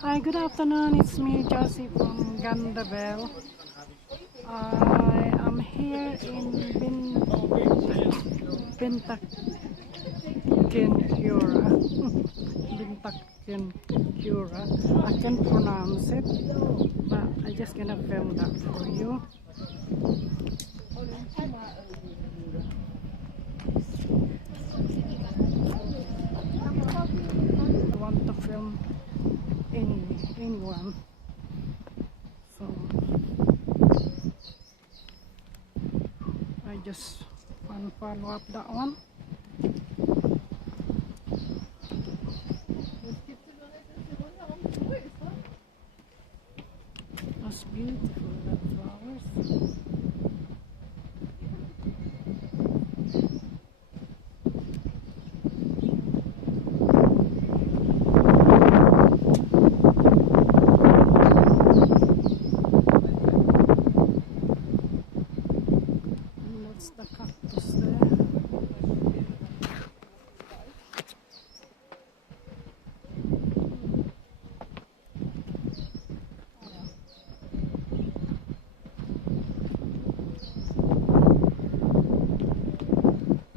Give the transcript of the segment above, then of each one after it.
Hi, good afternoon. It's me, Josie from Gandabel. I am here in Betancuria. Betancuria. I can't pronounce it, but I just gonna film that for you. I want to film anyone. So I just want to follow up that one. That's beautiful, that flowers. And that's the cactus there.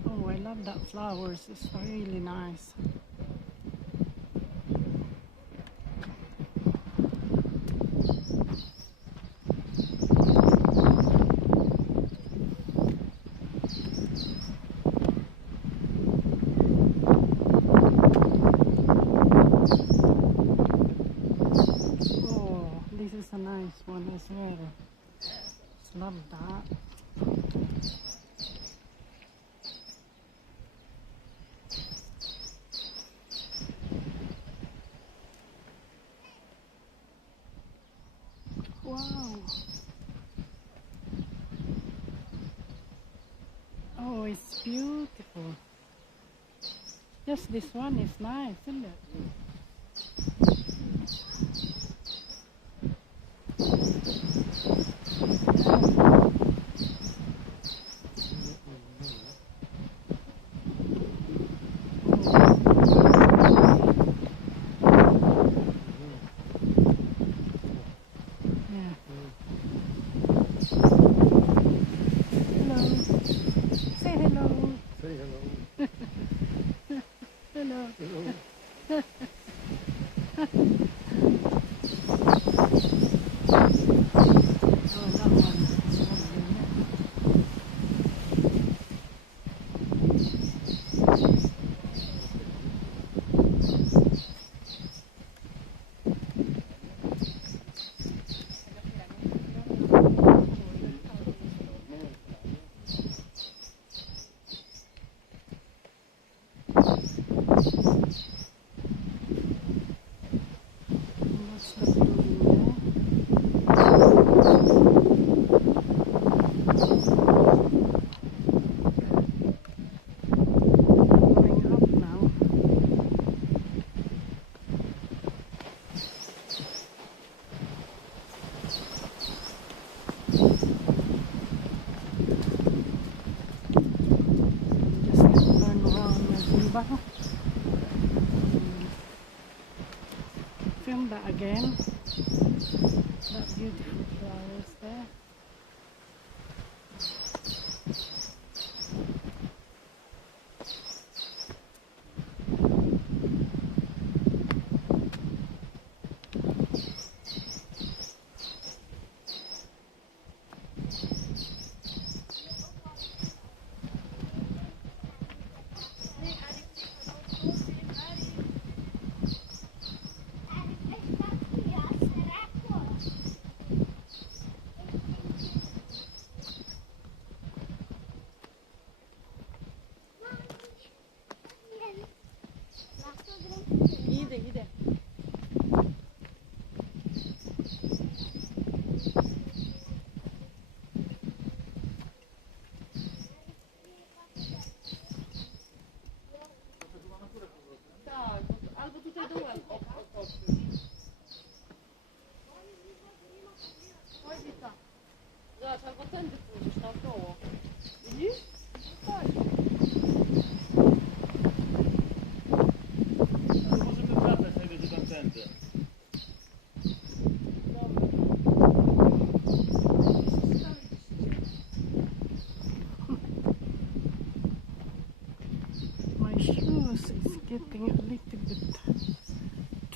Oh, I love that flowers. It's really nice. Oh, this is a nice one as well. Just love that. Wow. Oh, it's beautiful. Just this one is nice, isn't it? Yeah. Hello. Say hello. Say hello. Hello. Hello. Oh, that one is lovely. And that's the building there. Going up now. Just turn around and back. Film that again. That beautiful flowers there.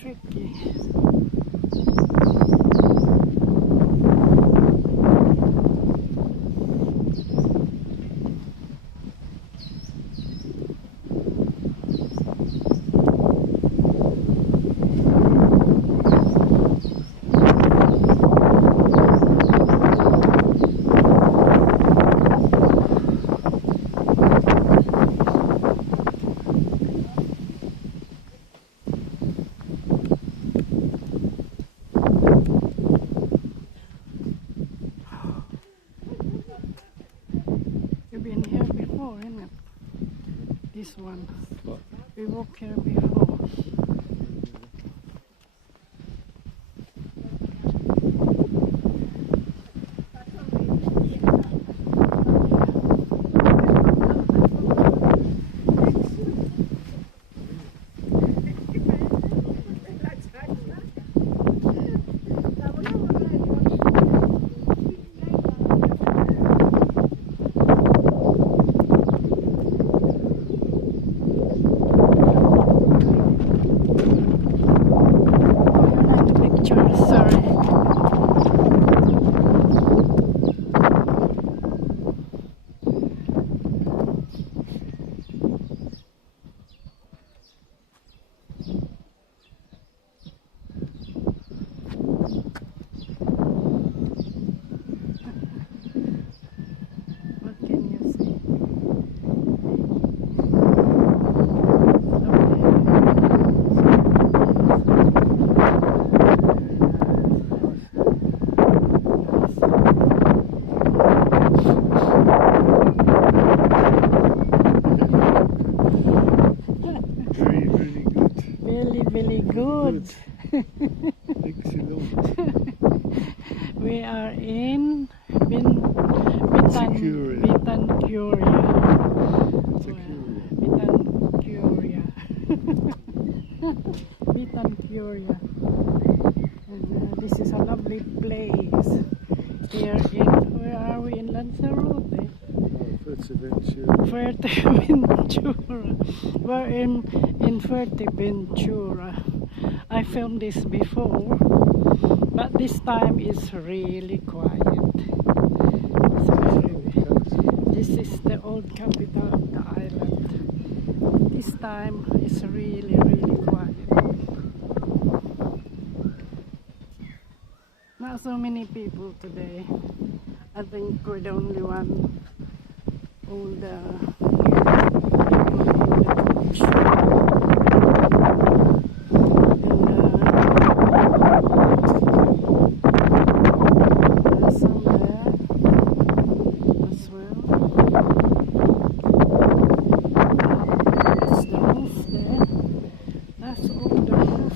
tricky. You've been here before, isn't it? This one. What? We walked here before. Really good. Excellent. We are in Betancuria. Betancuria. Betancuria. And this is a lovely place. Here in, where are we, in Lanzarote? Fuerteventura. We're in Fuerteventura. I filmed this before, but this time is really quiet. So, this is the old capital of the island. This time is really quiet. Not so many people today. I think we're the only one. All the people in the beach. There's some there as well. That's the roof there. That's all the roof.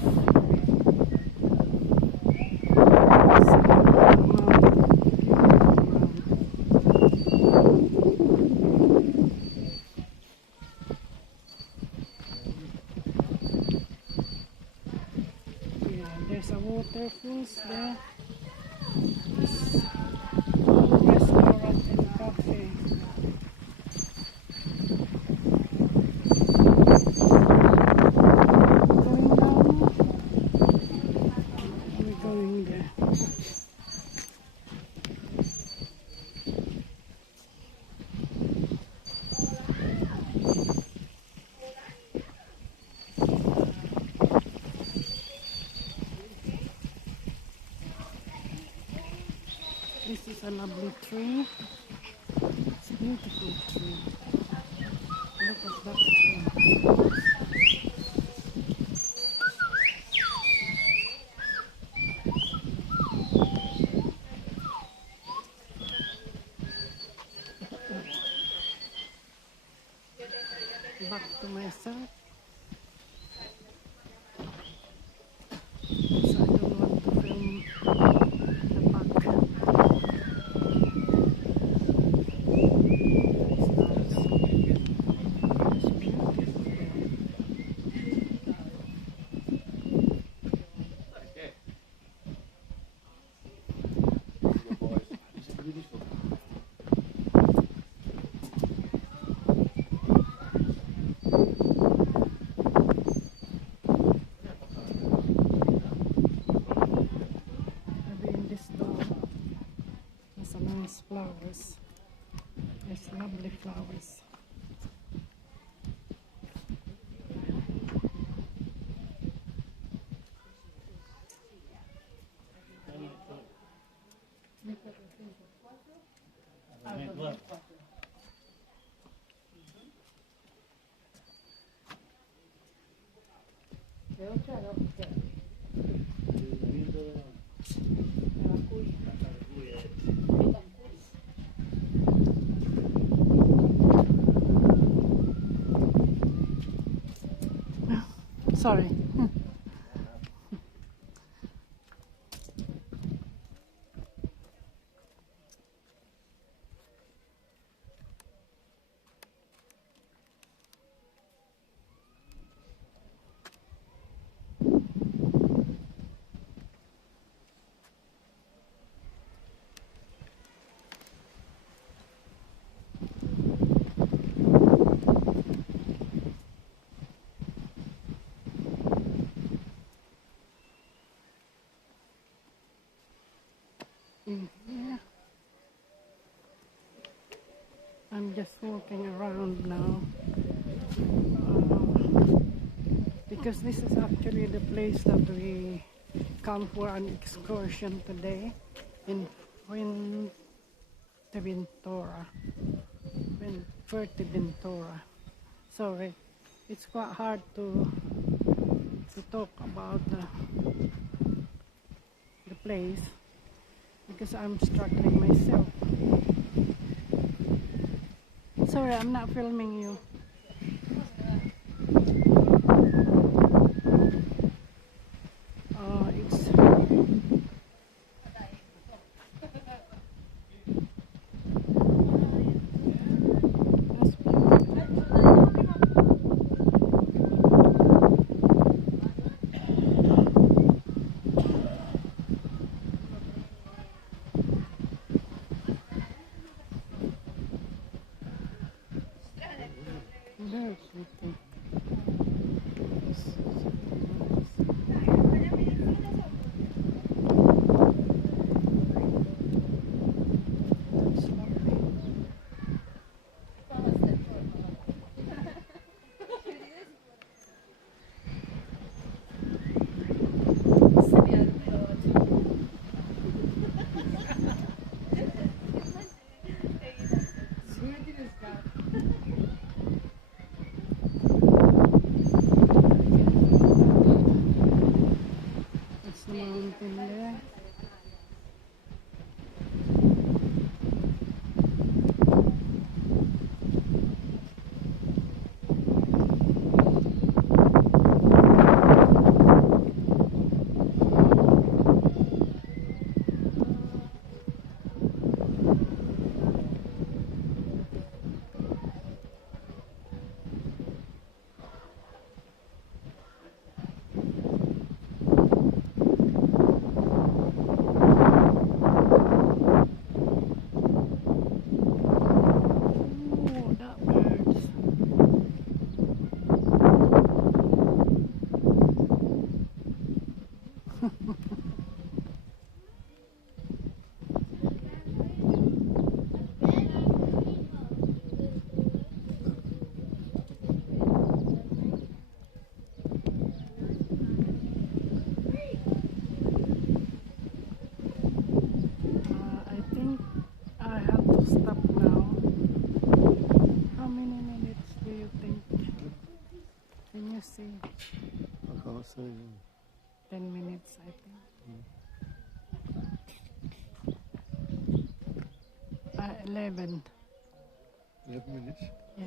There's a waterfalls there. This restaurant and cafe. Going down. We're going there. This is a lovely tree. It's a beautiful tree. Look at that tree. Back to myself. So I don't want to film the back. Sorry. Yeah. I'm just walking around now because this is actually the place that we come for an excursion today in Fuerteventura. Fuerteventura. Sorry, it's quite hard to talk about the place because I'm struggling myself. Sorry, I'm not filming you. It's very pretty. That's the mountain there. Oh, that birds. I think I have to stop now. How many minutes do you think? Can you see? I can't see. 10 minutes, I think. 11. 11 minutes. Yeah,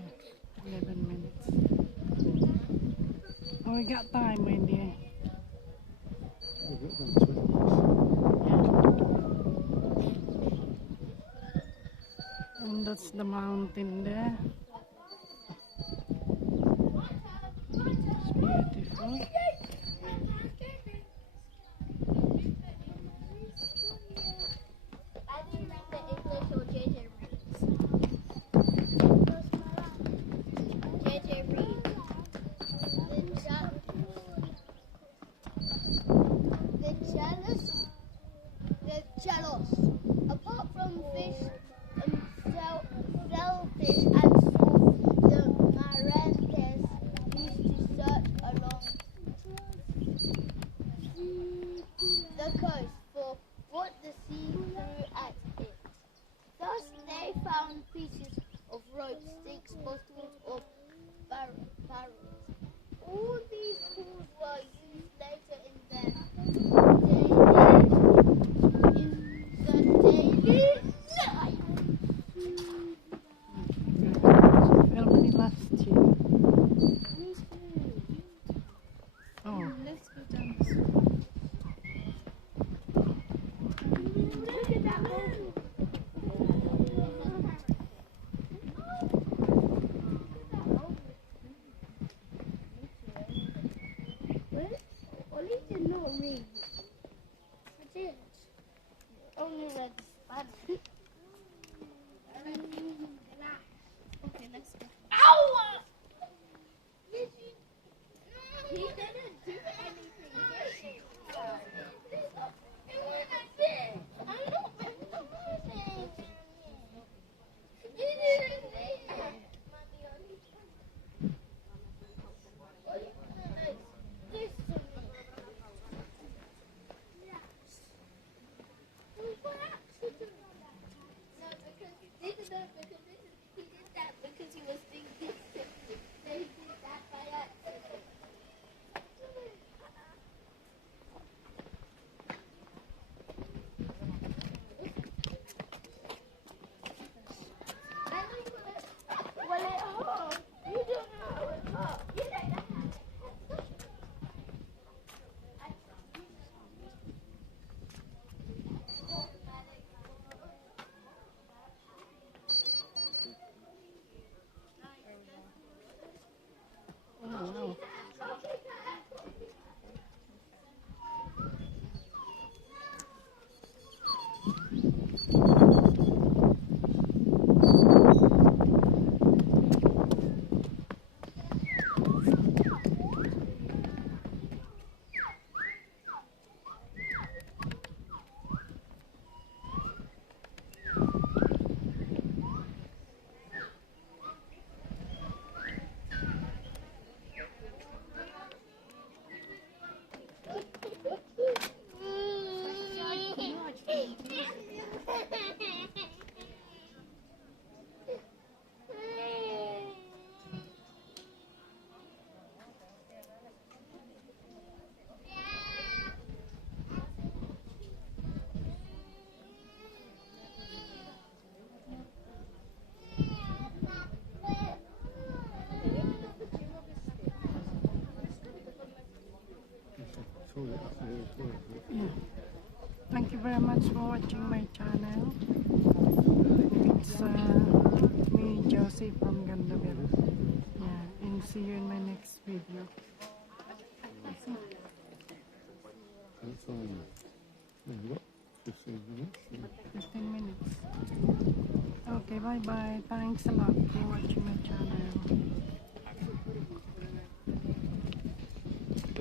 11 minutes. Oh, we got time, my dear. We've got about 20 minutes. And that's the mountain there. It's beautiful. I didn't read the English or JJ reads. JJ reads. The jellos. Apart from fish and shellfish and sword, the Marantes used to search along the coast for what the sea threw at it. Thus they found pieces of rope, sticks, bottles, or barrels. All these tools were used read. I did. Only read the Spanish. Okay, next one. Ow! He didn't do anything. It wasn't big. I don't remember anything. He didn't say that. This to me. What accident? No, because he did that because he was thinking that he did that by accident. Well, it hurt. You don't know how it hurt. You don't know how it hurt. Oh, wow. Toilet up there, toilet. Yeah. Thank you very much for watching my channel. It's me, Josie from Gandaville. Yeah, and see you in my next video. That's all. Yeah, what? 15 minutes. Yeah. 15 minutes. Okay, bye bye. Thanks a lot for watching my channel.